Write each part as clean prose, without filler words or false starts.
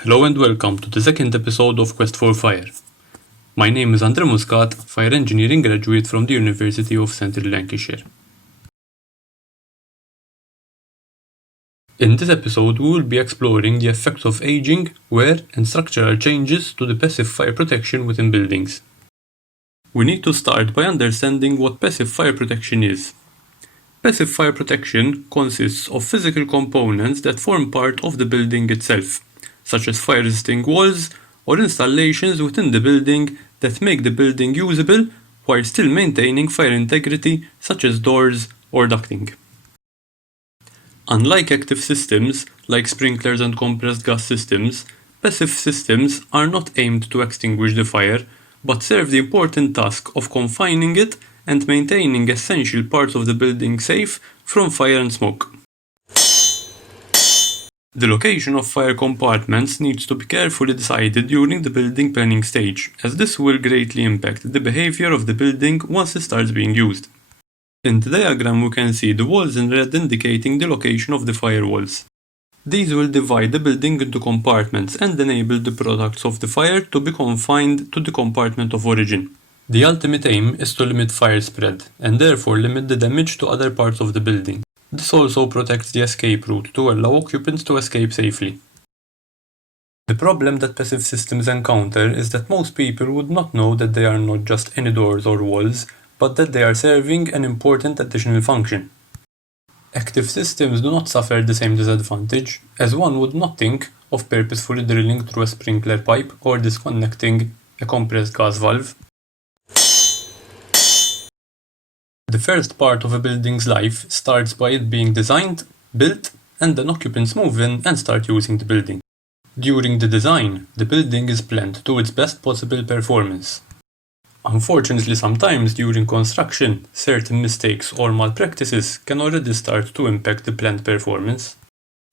Hello and welcome to the second episode of Quest for Fire. My name is Andre Muscat, fire engineering graduate from the University of Central Lancashire. In this episode, we will be exploring the effects of aging, wear, and structural changes to the passive fire protection within buildings. We need to start by understanding what passive fire protection is. Passive fire protection consists of physical components that form part of the building itself, such as fire-resisting walls or installations within the building that make the building usable while still maintaining fire integrity, such as doors or ducting. Unlike active systems, like sprinklers and compressed gas systems, passive systems are not aimed to extinguish the fire, but serve the important task of confining it and maintaining essential parts of the building safe from fire and smoke. The location of fire compartments needs to be carefully decided during the building planning stage, as this will greatly impact the behavior of the building once it starts being used. In the diagram we can see the walls in red indicating the location of the firewalls. These will divide the building into compartments and enable the products of the fire to be confined to the compartment of origin. The ultimate aim is to limit fire spread, and therefore limit the damage to other parts of the building. This also protects the escape route to allow occupants to escape safely. The problem that passive systems encounter is that most people would not know that they are not just any doors or walls, but that they are serving an important additional function. Active systems do not suffer the same disadvantage, as one would not think of purposefully drilling through a sprinkler pipe or disconnecting a compressed gas valve. The first part of a building's life starts by it being designed, built, and then occupants move in and start using the building. During the design, the building is planned to its best possible performance. Unfortunately, sometimes during construction, certain mistakes or malpractices can already start to impact the planned performance.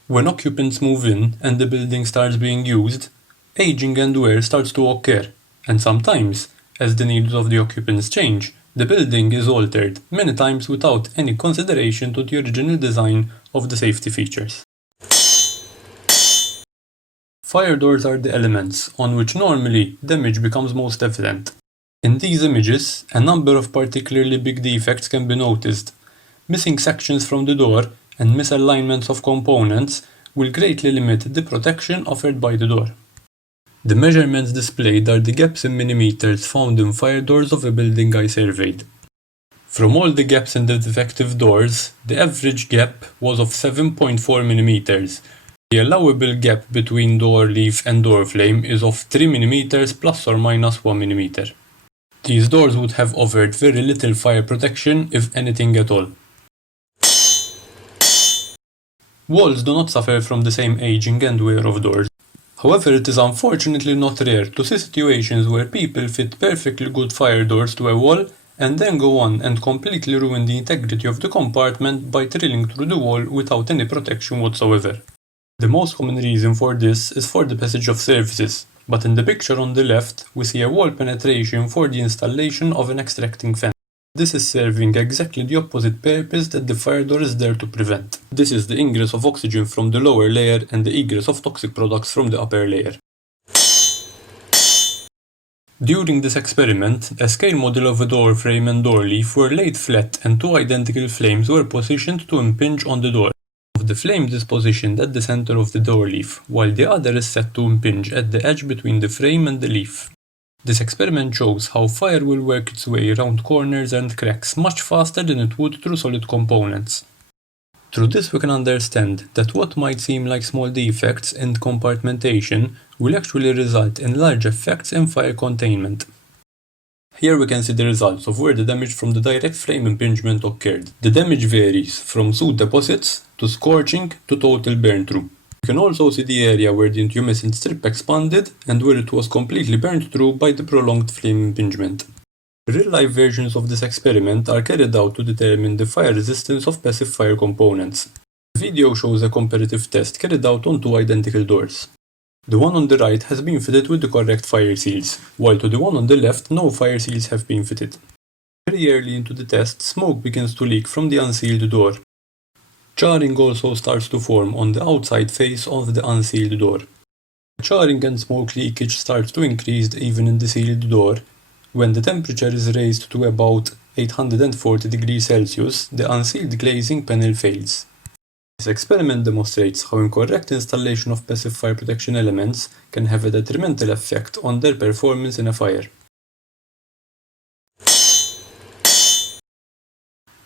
When occupants move in and the building starts being used, aging and wear starts to occur, and sometimes, as the needs of the occupants change, the building is altered, many times without any consideration to the original design of the safety features. Fire doors are the elements on which normally damage becomes most evident. In these images, a number of particularly big defects can be noticed. Missing sections from the door and misalignments of components will greatly limit the protection offered by the door. The measurements displayed are the gaps in millimeters found in fire doors of a building I surveyed. From all the gaps in the defective doors, the average gap was of 7.4 millimeters. The allowable gap between door leaf and door frame is of 3 millimeters plus or minus 1 millimeter. These doors would have offered very little fire protection, if anything at all. Walls do not suffer from the same aging and wear of doors. However, it is unfortunately not rare to see situations where people fit perfectly good fire doors to a wall and then go on and completely ruin the integrity of the compartment by drilling through the wall without any protection whatsoever. The most common reason for this is for the passage of surfaces, but in the picture on the left we see a wall penetration for the installation of an extracting fan. This is serving exactly the opposite purpose that the fire door is there to prevent. This is the ingress of oxygen from the lower layer and the egress of toxic products from the upper layer. During this experiment, a scale model of a door frame and door leaf were laid flat and two identical flames were positioned to impinge on the door. One of the flames is positioned at the center of the door leaf, while the other is set to impinge at the edge between the frame and the leaf. This experiment shows how fire will work its way around corners and cracks much faster than it would through solid components. Through this we can understand that what might seem like small defects in compartmentation will actually result in large effects in fire containment. Here we can see the results of where the damage from the direct flame impingement occurred. The damage varies from soot deposits to scorching to total burn-through. You can also see the area where the intumescent strip expanded and where it was completely burned through by the prolonged flame impingement. Real-life versions of this experiment are carried out to determine the fire resistance of passive fire components. The video shows a comparative test carried out on two identical doors. The one on the right has been fitted with the correct fire seals, while to the one on the left no fire seals have been fitted. Very early into the test, smoke begins to leak from the unsealed door. Charring also starts to form on the outside face of the unsealed door. Charring and smoke leakage starts to increase even in the sealed door. When the temperature is raised to about 840 degrees Celsius, the unsealed glazing panel fails. This experiment demonstrates how incorrect installation of passive fire protection elements can have a detrimental effect on their performance in a fire.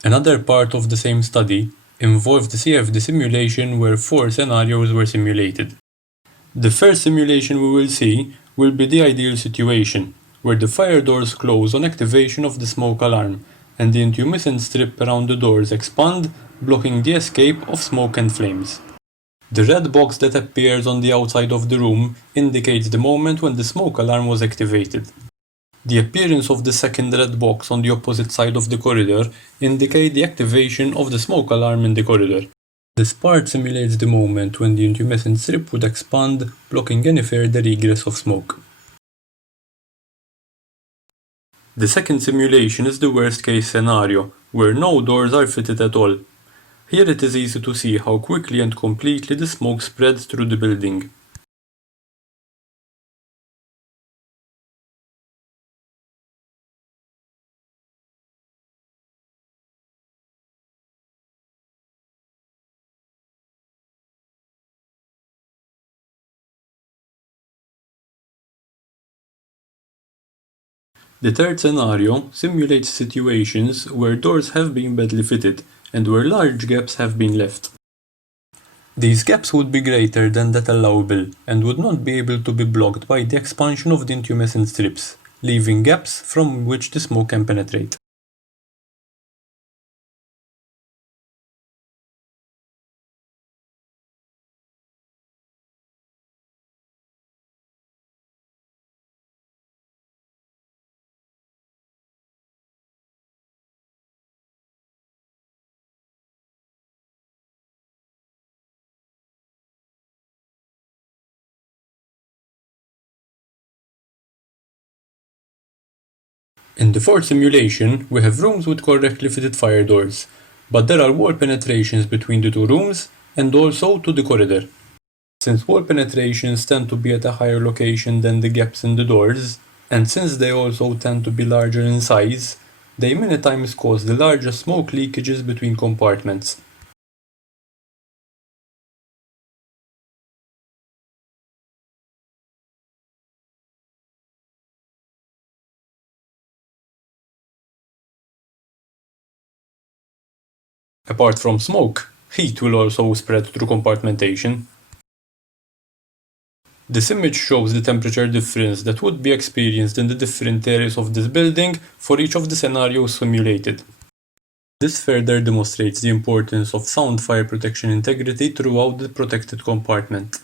Another part of the same study involved the CFD simulation where 4 scenarios were simulated. The first simulation we will see will be the ideal situation, where the fire doors close on activation of the smoke alarm, and the intumescent strip around the doors expand, blocking the escape of smoke and flames. The red box that appears on the outside of the room indicates the moment when the smoke alarm was activated. The appearance of the second red box on the opposite side of the corridor indicates the activation of the smoke alarm in the corridor. This part simulates the moment when the intumescent strip would expand, blocking any further egress of smoke. The second simulation is the worst case scenario, where no doors are fitted at all. Here it is easy to see how quickly and completely the smoke spreads through the building. The third scenario simulates situations where doors have been badly fitted and where large gaps have been left. These gaps would be greater than that allowable and would not be able to be blocked by the expansion of the intumescent strips, leaving gaps from which the smoke can penetrate. In the fourth simulation, we have rooms with correctly fitted fire doors, but there are wall penetrations between the two rooms and also to the corridor. Since wall penetrations tend to be at a higher location than the gaps in the doors, and since they also tend to be larger in size, they many times cause the largest smoke leakages between compartments. Apart from smoke, heat will also spread through compartmentation. This image shows the temperature difference that would be experienced in the different areas of this building for each of the scenarios simulated. This further demonstrates the importance of sound fire protection integrity throughout the protected compartment.